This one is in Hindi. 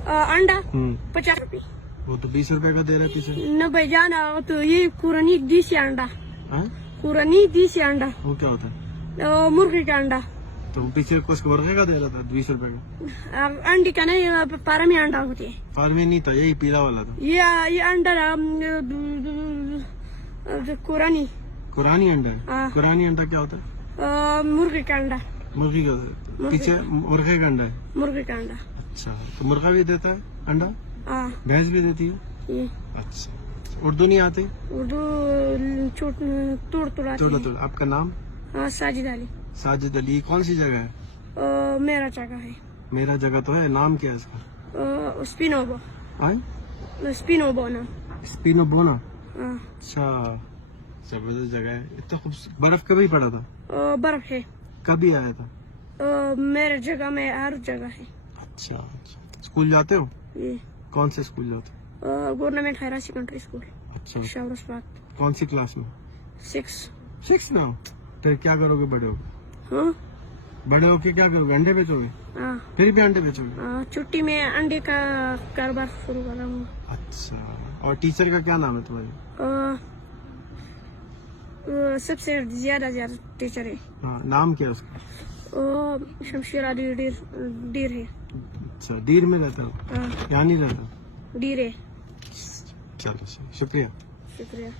अंडा 50 रुपये। वो तो 20 रुपए का दे रहा है पीछे। न भाई जाना तो ये कुरानी देसी अंडा, हाँ? कुरानी देसी अंडा, वो क्या होता है? मुर्गी का अंडा। तो वो पीछे कुछ मुर्गे का दे रहा था 20 रुपए का। अंडी का नहीं, फार्मी अंडा होती है। फार्मी नहीं था, यही पीला वाला था। ये अंडा कुरानी कुरानी अंडा है। हाँ। कुरानी अंडा क्या होता है? मुर्गी का अंडा, मुर्गी का। पीछे मुर्गे का अंडा है। मुर्गी का अंडा। अच्छा, तो मुर्गा भी देता है अंडा? हाँ। भैंस भी देती है? ये अच्छा। उर्दू नहीं आती? उर्दू तोड़ थोड़ा। आपका नाम? साजिद अली। साजिद अली। कौन सी जगह है? मेरा जगह है। मेरा जगह तो है, नाम क्या है इसका? स्पिनोबो। हाँ? स्पिनोबो ना। स्पिनो बोना। हाँ। अच्छा, जबरदस्त जगह है। तो खूब बर्फ कभी पड़ा था? बर्फ है। कभी आया था? मेरे जगह में हर जगह है। अच्छा। स्कूल जाते हो? ये कौन से स्कूल जाते हो? गवर्नमेंट हायर सेकेंडरी स्कूल अच्छा। शाहरुस्बाग। कौन सी क्लास में? 6 ना। फिर क्या करोगे बड़े हो? हाँ। बड़े होके क्या करोगे? अंडे बेचोगे? हाँ। फिर भी अंडे बेचोगे? छुट्टी में अंडे का कारोबार शुरू कर रहा हूँ। अच्छा। और टीचर का क्या नाम है तुम्हारे? सबसे ज्यादा टीचर है। हाँ, नाम क्या है उसका? शमशीर अली डीर है। अच्छा, डीर में रहता है? हाँ। यहाँ नहीं रहता? डीर है। चलो, शुक्रिया। शुक्रिया।